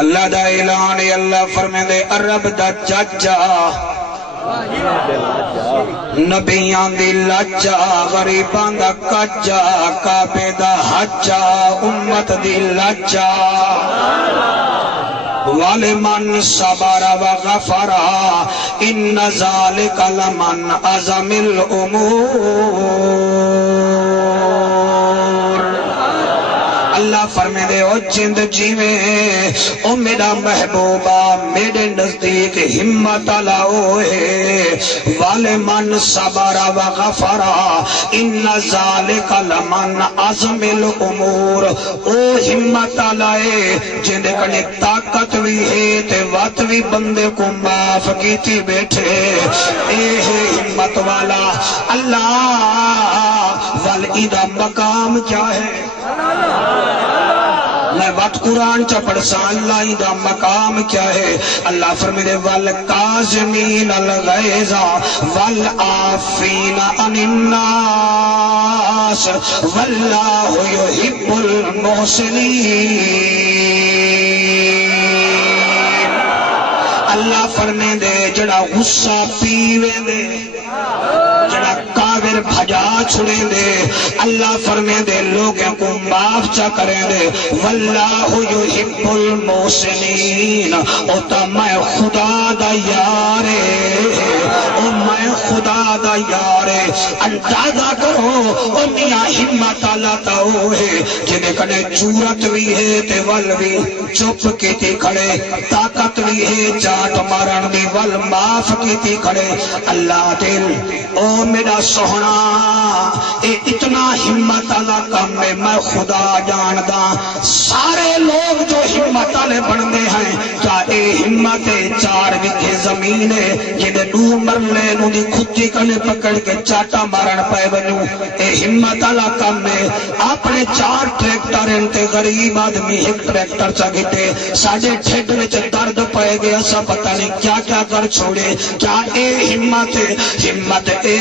اللہ دا اعلان ہے، اللہ فرمے دے عرب دا چاچا، نبیان دی لاچا، غریبان دا کچا، کعبے دا حجا، امت دی لاچا، وَلِمَنْ صَبَرَ وَغَفَرَ إِنَّ ذَلِكَ لَمِنْ عَزْمِ الْأُمُورِ۔ اللہ فرمے دے او جند جیویں او میرا محبوبہ میرے نزدیک ہمت لاؤے، وَلِمَنْ صَبَرَ وَغَفَرَ إِنَّ ذَلِكَ لَمِنْ عَزْمِ الْأُمُورِ۔ او ہمت لائے جند کنے طاقت بھی ہے تے وقت بھی بندے کو معاف کیتی بیٹھے، اے ہمت والا اللہ والعیدہ مقام کیا ہے؟ میں وقت قرآن چا پڑھسا اللہ دا مقام کیا ہے؟ اللہ فرمیدے وَالْقَاظِمِينَ الْغَيْظَ وَالْعَافِينَ عَنِ النَّاسِ وَاللَّهُ يُحِبُّ الْمُحْسِنِينَ۔ اللہ فرمیدے جڑا غصہ پیوے دے، جڑا کافر بھجا چھڑے دے، اللہ فرمے دے لوگوں کو معاف چا کریں دے، واللہ یحب المحسنین۔ او تا میں خدا دا یارے، او میں خدا دا یارے۔ اندازہ کرو او میاں ہمت اللہ تاؤ ہے جنہیں کنے جورت بھی ہے تے ول بھی چپ کی تھی کھڑے، طاقت بھی ہے چاٹ مارن بھی ول معاف کی تھی کھڑے۔ اللہ دل او میرا سوہنا اے اتنا ہمت اللہ کم میں خدا جاندہ، سارے لوگ جو ہمت اللہ بڑھنے ہیں کیا اے ہمت چار وکھے زمین ہے جنہیں دو مرلے نو دی کھتی کنے پکڑ کے چاٹا مارن پائے بنو، اے ہمت اللہ کم میں اپنے چار ٹریکٹر انتے غریب آدمی ایک ٹریکٹر چاگتے ساڑھے ٹھیٹ میں درد پائے گیا سا پتہ نہیں کیا کیا کر چھوڑے، کیا اے ہمت اے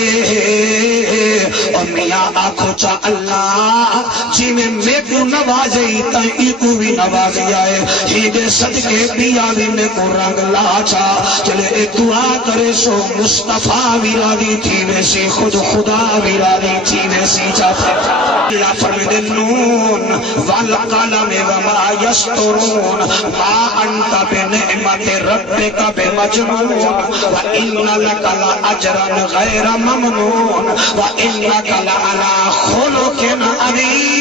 اور میاں آنکھو چا اللہ جی میں کو نوازی تائی کو بھی نوازی آئے، ہی دے صدقے بیا بھی میں کو رنگ لاچا، چلے اے دعا کرے سو مصطفیٰ ویرادی تھی ویسی خود خدا ویرادی تھی ویسی چاہتا۔ اللہ فرمید نون والقلم وما یسطرون ما انت بنعمت ربک بمجنون وَإِنَّ لَكَ لَأَجْرًا غَيْرَ مَمْنُونَ وَإِنَّكَ لَعَلَىٰ خُلُقٍ عَظِيمٍ۔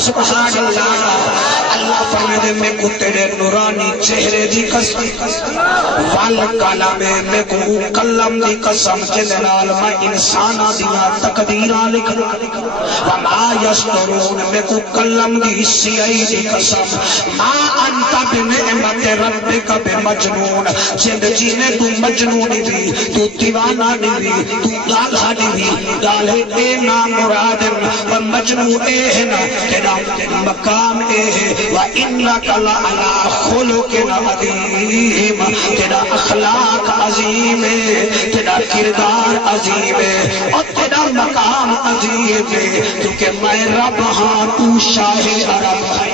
سبحان اللہ۔ اللہ فرمائے میں کو تیرے نورانی چہرے دی قسم، والقلم میں کو قلم دی قسم جنال میں انسانا دیا تقدیرہ لکھنا، وما یسطرون میں کو قلم دی سیائی دی قسم، ما انت بنعمت ربک بمجنون، جند جینے تو مجنون بھی، تو دیوانہ بھی، تو گالہ بھی، گالہ اے نام مرادن و مجنون اے ہے نا، تیرا مقام اے ہے، وَإِنَّكَ لَعَلَىٰ خُلُقٍ عَظِيمٍ، تیرا اخلاق عظیم ہے، تیرا کردار عظیم ہے، اور تیرا مقام عظیم ہے، کیونکہ میں رب ہاں تو شاہ عرب ہے،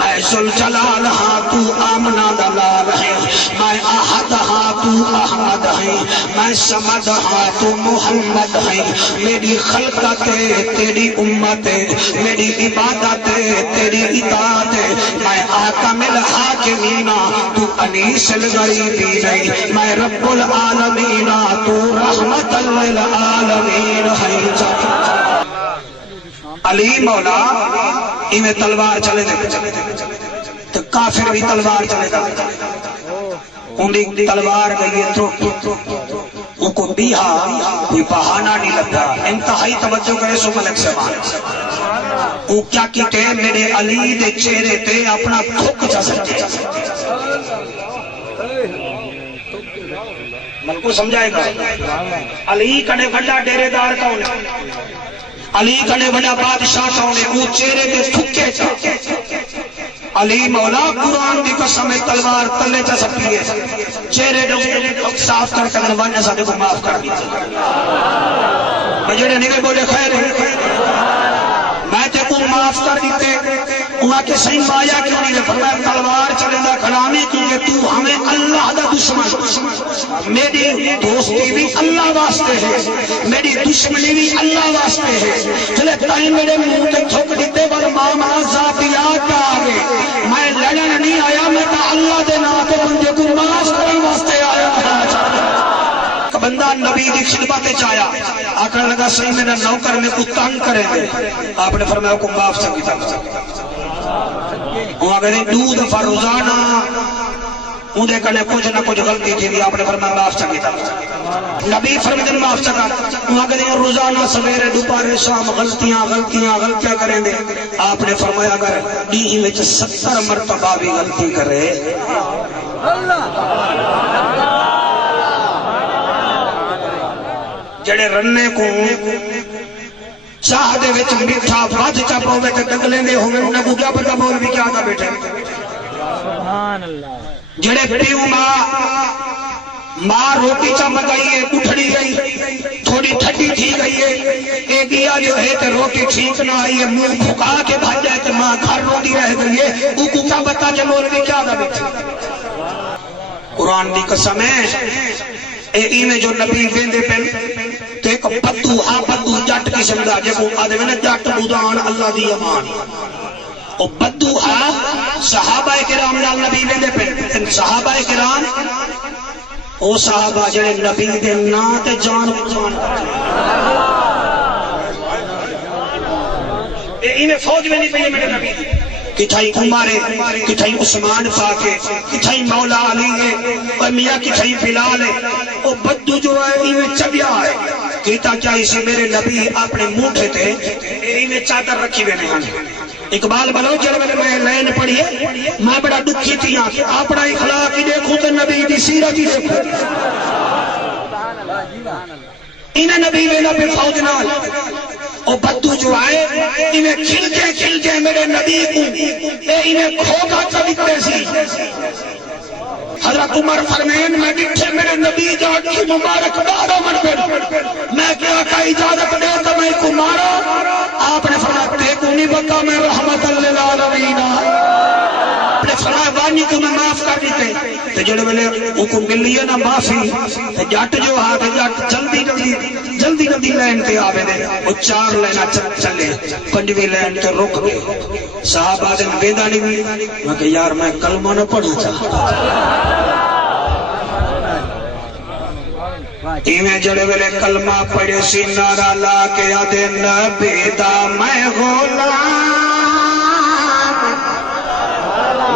میں ذوالجلال ہاں تو آمنہ دلال ہے، میں احد ہاں تو احمد ہے، میں سمد ہاں تو محمد ہے، میری خلقت ہے تیری امت ہے، میری عبادت ہے تیری اطاعت ہے، میں حاکم الحاکمین تو انیس الغریبین ہے، میں رب العالمین تو رحمت للعالمین ہے۔ علی مولا انہیں تلوار چلے دے تو کافر بھی تلوار چلے دے، انہیں تلوار گئی ہے تو ان کو بیہا کوئی بہانہ نہیں لگا، انتہائی توجہ کرے سو ملک سے مان، وہ کیا کیتے میرے علی دے چہرے تے اپنا تھک جا سکتے، من کو سمجھائے گا علی کنے بڑا ڈیرے دار کون ہے، علی کنے بڑا بادشاہ کون ہے، وہ چہرے تے تھکے چاہ علی مولا قرآن دی قسم تلوار تلے چا سکتی ہے، چہرے صاف کر کے نوانے ساتھے کو معاف کر دیتے، میں جڑے نہیں بولے خیر ہے، میں تے کو معاف کر دیتے. وہاں کے صحیح مایا کیوں نہیں؟ فرمایا تلوار چلے نہ کھڑانی کیونکہ تو ہمیں اللہ دا دشمن. میری دوستی بھی اللہ واسطے ہے, میری دشمنی بھی اللہ واسطے ہے. چلے تائیں میرے منہ تے تھوک دیتے بل ماما ذاتیات کا آگے میں لڑن نہیں آیا, میں تو اللہ دے نا تے مجھے کو معاف کرنے واسطے آیا ہے. بندہ نبی دی خدمت چایا آکھنے لگا صحیح میرا نوکر میں کو تنگ کرے دے. آپ نے فرمایا کو معاف سکی تھا. وہ اگر دو دفعہ روزانہ اندھے کنے کچھ نہ کچھ غلطی تھی دی. آپ نے فرمایا معاف سکی تھا. نبی فرمایا معاف سکا. وہ اگر روزانہ سویرے دوپہر شام غلطیاں کریں دے. آپ نے فرمایا اگر ڈی وچ 70 مرتبہ بھی غلطی کرے جڑے رنے کو چاہ دے وچ میٹھا وج چا پوے تے دگلے دے ہوے انہاں کو کیا پتہ مول بھی کیا تھا بیٹھے. سبحان اللہ. جڑے پیو ماں روٹی چا مگائی اٹھڑی گئی تھوڑی ٹھنڈی تھی گئی ہے, ایک دیا جو ہے تے روٹی ٹھیک نہ آئی ہے, منہ پھکا کے بھاج جائے تے ماں گھر روٹی رہ گئی ہے. وہ کو کیا بتا کہ مول بھی کیا تھا بیٹھے. قرآن دی قسم ہے ایویں جو نبی ویندے پن تے ایک بدو بدو جٹ قسم دا جے کو آدے نے جٹ بودان اللہ دی امان. او بدو صحابہ کرام نال نبی ویندے پن. صحابہ کرام او صحابہ جڑے نبی دے نام تے جان ایویں فوج میں نہیں پئی میرے نبی دی. کتھائی عمر ہے, کتھائی عثمان پاک ہے, کتھائی مولا علی ہے, اور میاں کتھائی بلال ہے. وہ بدو جو ہے ایویں چبیا ہے کیتا چاہی سی میرے نبی اپنے موٹھے تھے ایویں چادر رکھی ہوئے نہیں. اقبال بلو جڑ میں لین پڑھی ہے میں بڑا دکھی تھی کہ اپنا اخلاق ہی دیکھوں تو نبی دی سیرت ہی دیکھوں. انہیں نبی ویلا پہ فوج نال او بدو جو آئے انہیں کھل کے میرے نبی کو انہیں کھوکا چلتے سی. حضرت عمر فرمین میں ڈٹھے میرے نبی جا کی مبارک دارو من پر میں کیا کا اجازت دے تو میں کو مارا. آپ نے فرمایا تے کو نہیں بتا میں رحمت للعالمین. آپ نے فرمایا وانی کو میں معاف کر دیتے. تے جڑے ویلے حکم ملی ہے نا معافی تے جٹ جو ہاتھ جٹ جلدی لین تے آوے دے. وہ 4 لینا چلے 5ویں لین تے رک گئے. صحابہ دے ویندا نہیں میں کہ یار میں کلمہ نہ پڑھوں چاہ ایویں جڑے ویلے کلمہ پڑھے سی نعرہ لا کے آدھے نبی دا میں غلام,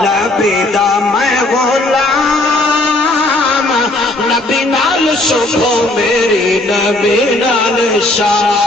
نبی دا میں غلام, نبی نال صبح میری نبی نال شام.